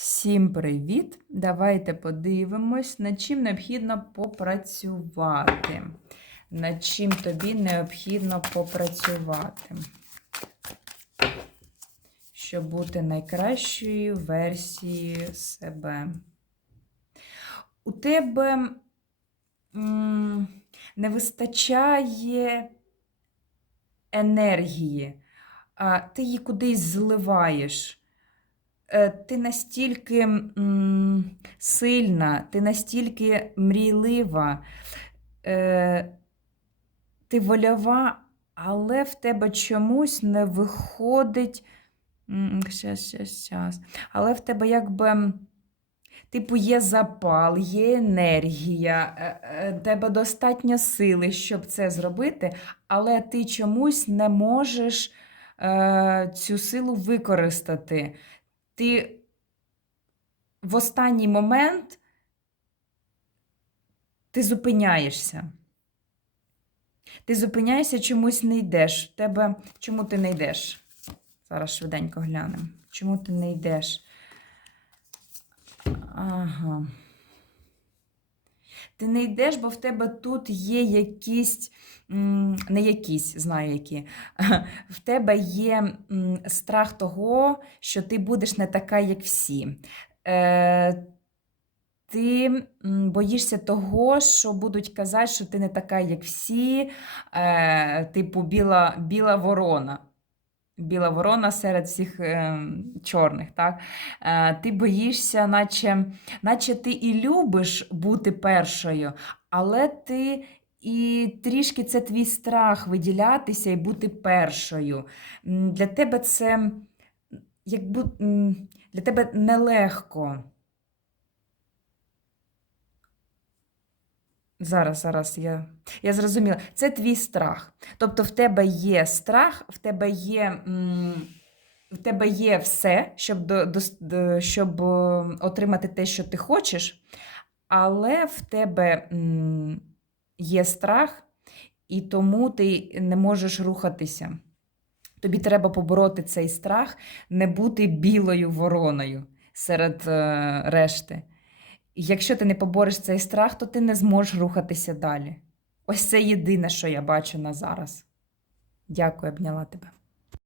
Всім привіт! Давайте подивимось, над чим необхідно попрацювати. Над чим тобі необхідно попрацювати, щоб бути найкращою версією себе. У тебе не вистачає енергії, а ти її кудись зливаєш. Е, Ти настільки сильна, ти настільки мрійлива, е, ти вольова, але в тебе чомусь не виходить. Щас, щас, щас. Але в тебе якби. Типу, є запал, є енергія, е, тебе достатньо сили, щоб це зробити, але ти чомусь не можеш е, цю силу використати. Ти в останній момент ти зупиняєшся. Ти зупиняєшся, чомусь не йдеш. Тебе... Чому ти не йдеш? Зараз швиденько глянемо. Чому ти не йдеш? Ага. Ти не йдеш, бо в тебе тут є якісь, не якісь, знаю які. В тебе є страх того, що ти будеш не така, як всі. Е, ти боїшся того, що будуть казати, що ти не така, як всі, е, типу біла, біла ворона. Біла ворона серед всіх е, чорних. Так? Е, ти боїшся, наче, наче ти і любиш бути першою, але ти і трішки це твій страх виділятися і бути першою. Для тебе це якби, для тебе нелегко. Зараз, зараз я, я зрозуміла. Це твій страх. Тобто в тебе є страх, в тебе є, в тебе є все, щоб, до, щоб е, отримати те, що ти хочеш, але в тебе є страх, і тому ти не можеш рухатися. Тобі треба побороти цей страх, не бути білою вороною серед е, решти. І Якщо ти не побореш цей страх, то ти не зможеш рухатися далі. Ось це єдине, що я бачу на зараз. Дякую, обняла тебе.